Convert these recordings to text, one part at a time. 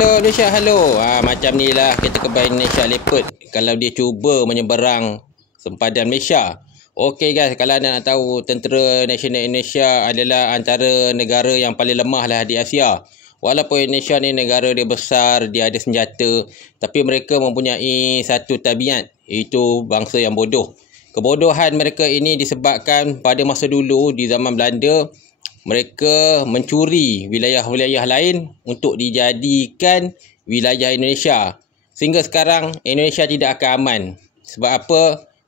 Hello Indonesia, hello. Macam ni lah kereta Indonesia Leopard kalau dia cuba menyeberang sempadan Malaysia. Okey guys, kalau anda nak tahu, Tentera Nasional Indonesia adalah antara negara yang paling lemah lah di Asia. Walaupun Indonesia ni negara dia besar, dia ada senjata, tapi mereka mempunyai satu tabiat, iaitu bangsa yang bodoh. Kebodohan mereka ini disebabkan pada masa dulu di zaman Belanda, mereka mencuri wilayah-wilayah lain untuk dijadikan wilayah Indonesia. Sehingga sekarang Indonesia tidak akan aman. Sebab apa?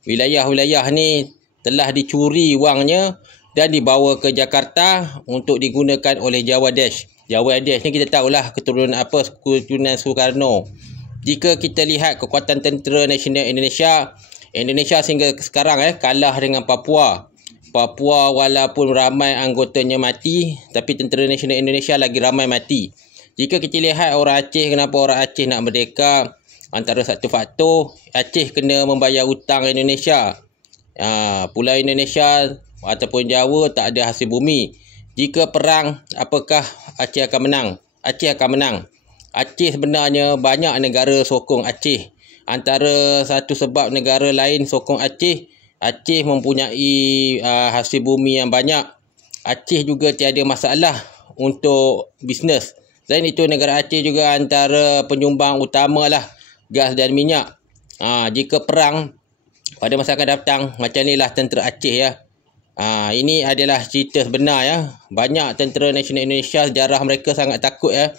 Wilayah-wilayah ni telah dicuri wangnya dan dibawa ke Jakarta untuk digunakan oleh Jawa Dash. Jawa Dash ni kita tahulah keturunan apa, keturunan Soekarno. Jika kita lihat kekuatan Tentera Nasional Indonesia, Indonesia sehingga sekarang kalah dengan Papua. Papua walaupun ramai anggotanya mati, tapi Tentera Nasional Indonesia lagi ramai mati. Jika kita lihat orang Aceh, kenapa orang Aceh nak merdeka? Antara satu faktor, Aceh kena membayar hutang Indonesia. Pulau Indonesia ataupun Jawa tak ada hasil bumi. Jika perang, apakah Aceh akan menang? Aceh akan menang. Aceh sebenarnya banyak negara sokong Aceh. Antara satu sebab negara lain sokong Aceh, Aceh mempunyai hasil bumi yang banyak. Aceh juga tiada masalah untuk bisnes. Selain itu, negara Aceh juga antara penyumbang utama lah gas dan minyak. Jika perang pada masa akan datang, macam inilah tentera Aceh ya. Ini adalah cerita sebenar ya. Banyak Tentera Nasional Indonesia, sejarah mereka sangat takut ya.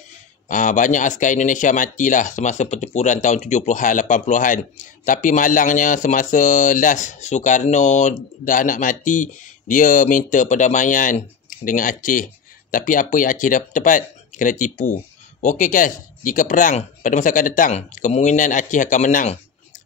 Banyak askar Indonesia matilah semasa pertempuran tahun 70-an, 80-an. Tapi malangnya semasa last Soekarno dah nak mati, dia minta perdamaian dengan Aceh. Tapi apa yang Aceh dapat? Kena tipu. Okey guys, jika perang pada masa akan datang, kemungkinan Aceh akan menang.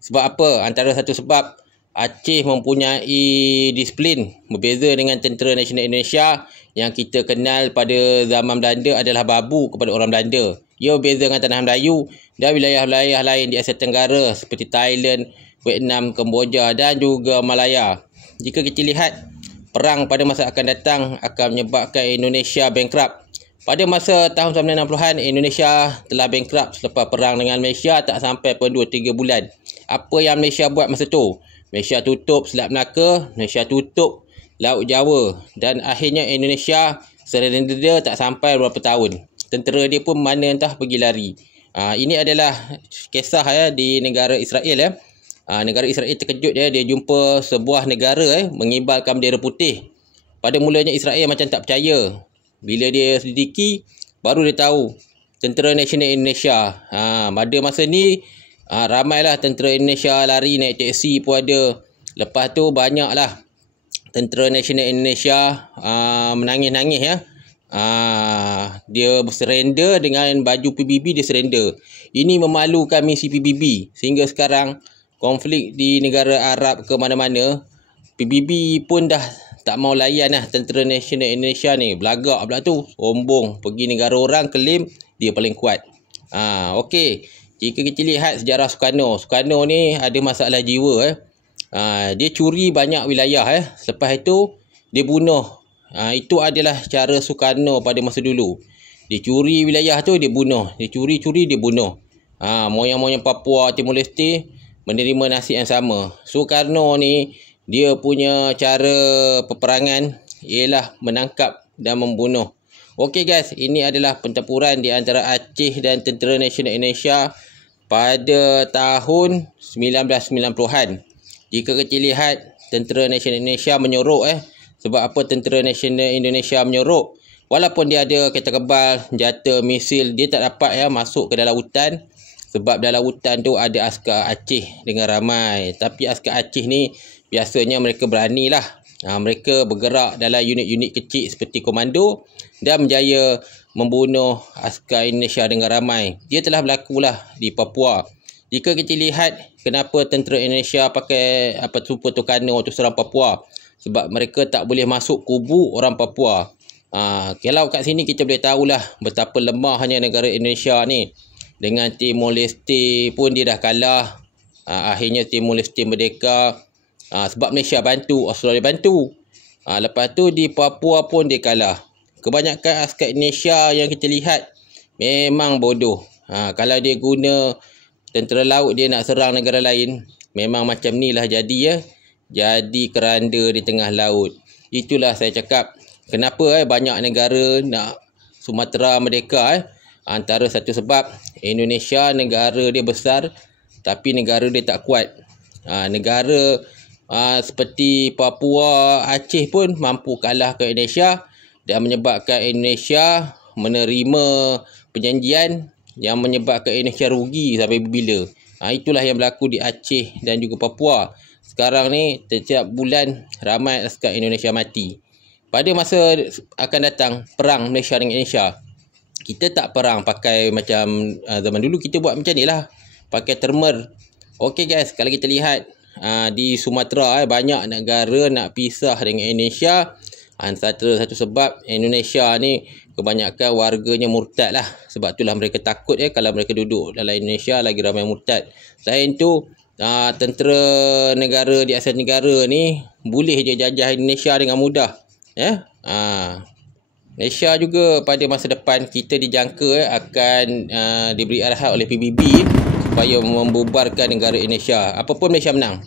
Sebab apa? Antara satu sebab, Aceh mempunyai disiplin. Berbeza dengan Tentera Nasional Indonesia yang kita kenal pada zaman Belanda adalah babu kepada orang Belanda. Ia berbeza dengan tanah Melayu dan wilayah-wilayah lain di Asia Tenggara seperti Thailand, Vietnam, Kemboja dan juga Malaya. Jika kita lihat, perang pada masa akan datang akan menyebabkan Indonesia bankrupt. Pada masa tahun 1960-an, Indonesia telah bankrupt selepas perang dengan Malaysia tak sampai pun 2-3 bulan. Apa yang Malaysia buat masa tu? Malaysia tutup Selat Melaka, Malaysia tutup Laut Jawa dan akhirnya Indonesia surrender tak sampai berapa tahun. Tentera dia pun mana entah pergi lari. Ini adalah kisah ya di negara Israel ya. Negara Israel terkejut ya, dia jumpa sebuah negara mengibarkan bendera putih. Pada mulanya Israel macam tak percaya. Bila dia selidiki, baru dia tahu Tentera Nasional Indonesia. Pada masa ni ramailah Tentera Indonesia lari, naik teksi pun ada. Lepas tu banyaklah Tentera Nasional Indonesia menangis-nangis ya. Dia surrender dengan baju PBB, dia surrender. Ini memalukan misi PBB. Sehingga sekarang konflik di negara Arab ke mana-mana, PBB pun dah tak mau layan lah Tentera Nasional Indonesia ni. Belagak pula tu, sombong, pergi negara orang claim dia paling kuat. Okey, jika kita lihat sejarah Soekarno, Soekarno ni ada masalah jiwa dia curi banyak wilayah Selepas itu dia bunuh. Itu adalah cara Soekarno pada masa dulu. Dia curi wilayah tu, dia bunuh. Dia curi-curi, dia bunuh. Moyang-moyang Papua, Timur Leste menerima nasib yang sama. Soekarno ni dia punya cara peperangan ialah menangkap dan membunuh. Okey guys, ini adalah pertempuran di antara Aceh dan Tentera Nasional Indonesia pada tahun 1990-an. Jika kita lihat, Tentera Nasional Indonesia menyorok Sebab apa Tentera Nasional Indonesia menyorok? Walaupun dia ada kereta kebal, senjata, misil, dia tak dapat masuk ke dalam hutan. Sebab dalam hutan tu ada askar Aceh dengan ramai. Tapi askar Aceh ni biasanya mereka beranilah. Mereka bergerak dalam unit-unit kecil seperti komando dan berjaya membunuh askar Indonesia dengan ramai. Dia telah berlakulah di Papua. Jika kita lihat kenapa Tentera Indonesia pakai super Tucano untuk serang Papua, sebab mereka tak boleh masuk kubu orang Papua. Kalau kat sini kita boleh tahulah betapa lemahnya negara Indonesia ni. Dengan Timor Leste pun dia dah kalah. Akhirnya Timor Leste merdeka. Sebab Malaysia bantu, Australia bantu. Lepas tu di Papua pun dia kalah. Kebanyakan askar Indonesia yang kita lihat memang bodoh. Kalau dia guna tentera laut dia nak serang negara lain, memang macam ni lah jadi ya. Jadi keranda di tengah laut. Itulah saya cakap kenapa banyak negara nak Sumatera merdeka. Antara satu sebab Indonesia negara dia besar tapi negara dia tak kuat. Negara seperti Papua, Aceh pun mampu kalah ke Indonesia dan menyebabkan Indonesia menerima perjanjian yang menyebabkan Indonesia rugi sampai bila. Itulah yang berlaku di Aceh dan juga Papua. Sekarang ni setiap bulan ramai askar Indonesia mati. Pada masa akan datang perang Malaysia dengan Indonesia, kita tak perang pakai macam zaman dulu. Kita buat macam ni lah, pakai thermal. Okey guys, kalau kita lihat di Sumatera banyak negara nak pisah dengan Indonesia. Satu sebab Indonesia ni kebanyakan warganya murtad lah. Sebab itulah mereka takut kalau mereka duduk dalam Indonesia lagi ramai murtad. Selain tu tentera negara di Asia Tenggara ni boleh je jajah Indonesia dengan mudah. Malaysia juga pada masa depan kita dijangka akan diberi arahan oleh PBB supaya membubarkan negara Indonesia. Apapun Malaysia menang.